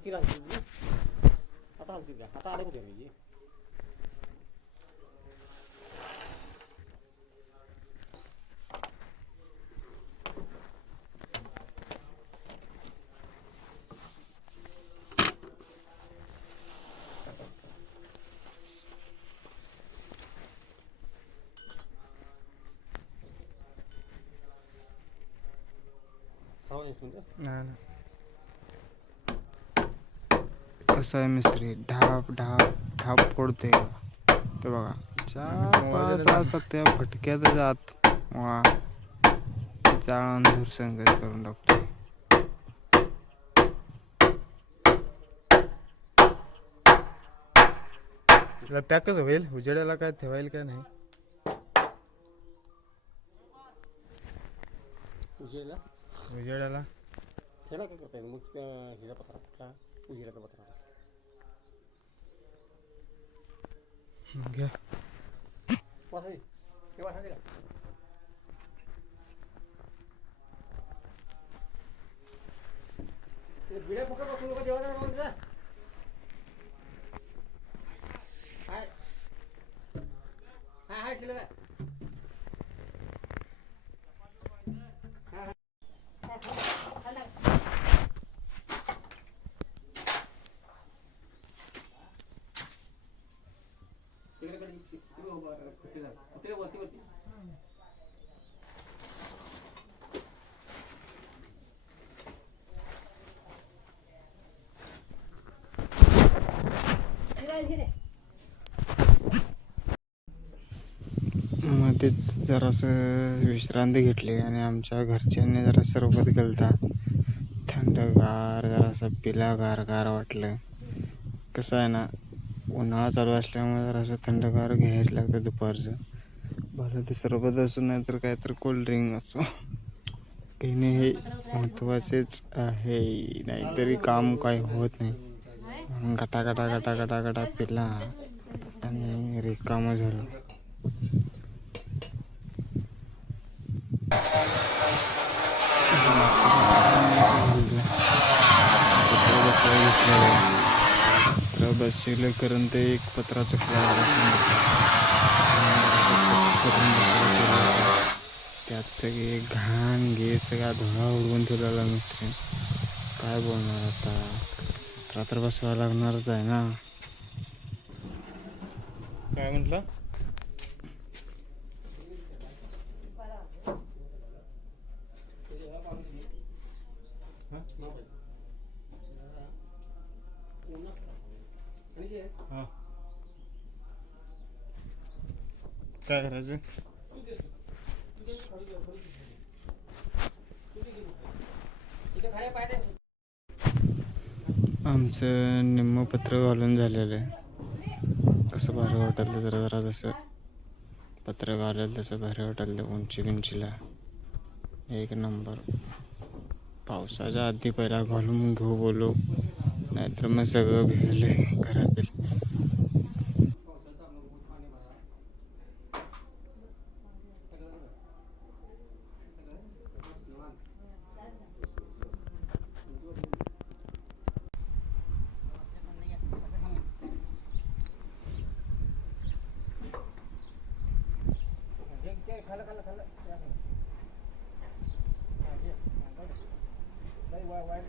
हलती राहते आता हलती का आता आले कुठे म्हणजे नाही ना कसं आहे मिस्त्री ढाप ढाप ढाप फोडते ते बघा 4-5 त्या फटक्यात जात वा जाळ अंधूर संगत करून टाकतो. त्याला पॅकच होईल उजेडाला काय ठेवायला काय नाही उजेडाला त्याला काय करता येईल मग हिचा पत्रा कुठला उजिराचा पत्रा घ्या वासा ते वासा दिला बिड्या फुकट बसून लोक जेवण म्हणता हाय हाय हाय शिल्लक आहे वरती मध्येच जरासं विश्रांती घेतली आणि आमच्या घरच्यांनी जरा सरबत केलता थंडगार जरासं पिला गार गार वाटलं. कसं आहे ना उन्हाळा चालू असल्यामुळे जरासं थंडगार घ्यायच लागतं दुपारचं भलं ते सरबत असो नाही तर काय तर कोल्ड्रिंक असो पिणे हे महत्त्वाचेच आहे नाहीतरी काम काही होत नाही. गटा गटा गटा गटा गटा पिला आणि रिकामं झालं. बसले करून ते एक पत्राचं त्यात सगळे घाण घे सगळा धुळा उडवून ठेवलेला मिस्त्री काय बोलणार आता रात्र बसवायला लागणारच आहे ना. काय म्हटलं काय करायचं आमचं निम्म पत्र घालून झालेलं आहे कसं भारी वाटलं जरा जरा जसं पत्र घालेल तसं भारी वाटलं उंचीला एक नंबर. पावसाच्या आधी पहिला घालून घेऊ बोलू नाहीतर मग सगळं भिजले घरातील. वाईट